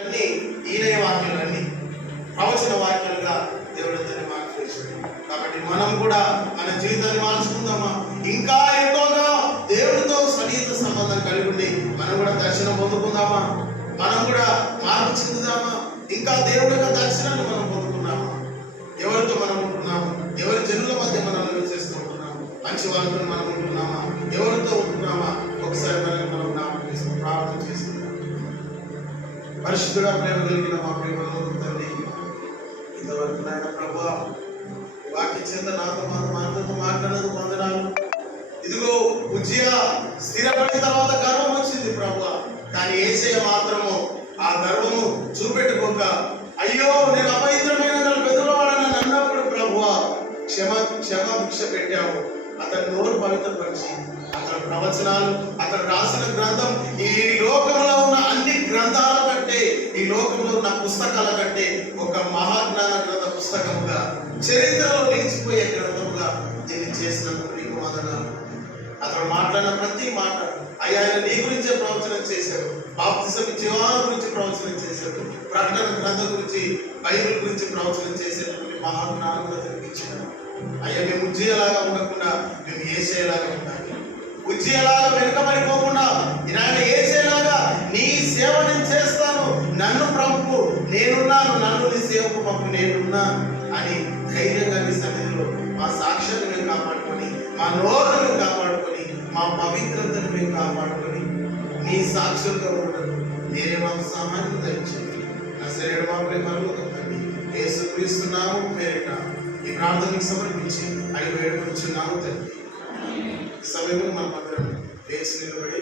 అన్ని ఈయన వాక్యాలన్నీ ప్రవచన వాక్యాలుగా దేవుడు దాన్ని మార్చేశాడు. కాబట్టి మనం కూడా మన జీవితాన్ని మార్చుకుందామా, ఇంకా ఎక్కువగా దేవుడితో సన్నిహిత సంబంధం కలిగి ఉండి మనం కూడా దర్శనం పొందుకుందామా, మనం కూడా మార్పు చెందుదామా, ఇంకా దేవుడి యొక్క దర్శనాన్ని మనం పొందుకున్నామా, ఎవరితో మనం ఉంటున్నాము, ఎవరి జనుల మధ్య మనం చేస్తూ ఉంటున్నాము, మంచి వాళ్ళతో మనం ఉంటున్నామా, ఎవరితో ఉంటున్నామా, ఒకసారి మనం ప్రార్థన చేస్తున్నాం. పరిశుద్ధుడా, ప్రేమ కలిగిన మా ప్రేమ తండ్రి, ఇంతవరకు నాయన ప్రభువా వాక్య చేత నాతో మాట్లాడదు పొందడాలు. ఇదిగో ఉజ్జియా స్థిరపడిన తర్వాత గర్వం వచ్చింది ప్రభువా, కానీ యేసయ్య మాత్రము ఆ గర్వము చూపెట్టుకోక, అయ్యో నేను అపవిత్రమైన బెదరవాడని అన్నప్పుడు ప్రభువా క్షమాభిక్ష పెట్టావు. అతని నోరు పవిత్రపరిచి అతని ప్రవచనాలు, అతను రాసిన గ్రంథం ఈ లోకంలో ఉన్న అన్ని గ్రంథాల కంటే, ఈ లోకంలో ఉన్న పుస్తకాల కంటే ఒక మహాజ్ఞాన గ్రంథ పుస్తకముగా, చరిత్రలో నిలిచిపోయే గ్రంథముగా దీన్ని చేసినందుకు నీకు వందనాలు. అతను మాట్లాడిన ప్రతి మాట అయ్యా ఆయన నీ గురించే ప్రవచనం చేశాడు, బాప్తిసం ఇచ్చే వారి గురించి ప్రవచనం చేశాడు, ప్రకటన గ్రంథం గురించి, బైబిల్ గురించి ప్రవచనం చేసేటువంటి మహాజ్ఞానం ఇచ్చాడు. అయ్యా మేము ఉజ్జియలాగా ఉండకుండా మేము యేసయ్యలాగా ఉండాలి. ఉజ్జియలాగా వెనుకబడిపోకుండా ఆయన యేసయ్యలాగా నీ సేవ నేను చేస్తాను, నన్ను పంపు, నేనున్నాను, నన్ను నీ సేవకు పంపు, నేనున్నాను అని ధైర్యంగా నీ సన్నిధిలో మా సాక్ష్యాన్ని మేము కాపాడుకొని, మా నోరును మేము కాపాడుకొని, మా పవిత్రతను మేము కాపాడుకొని నీ సాక్షులుగా ఉండదు మీరే మాకు సహాయం ధరించండి. నా శరీరం మా ప్రేమలో తండ్రి యేసుక్రీస్తు నామమున పేరిట ఈ ప్రార్థనకు సమర్పించి అడిగి వేడుకొచ్చున్నాము తండ్రి. సమయంలో మనం అందరం లేచి నిలబడి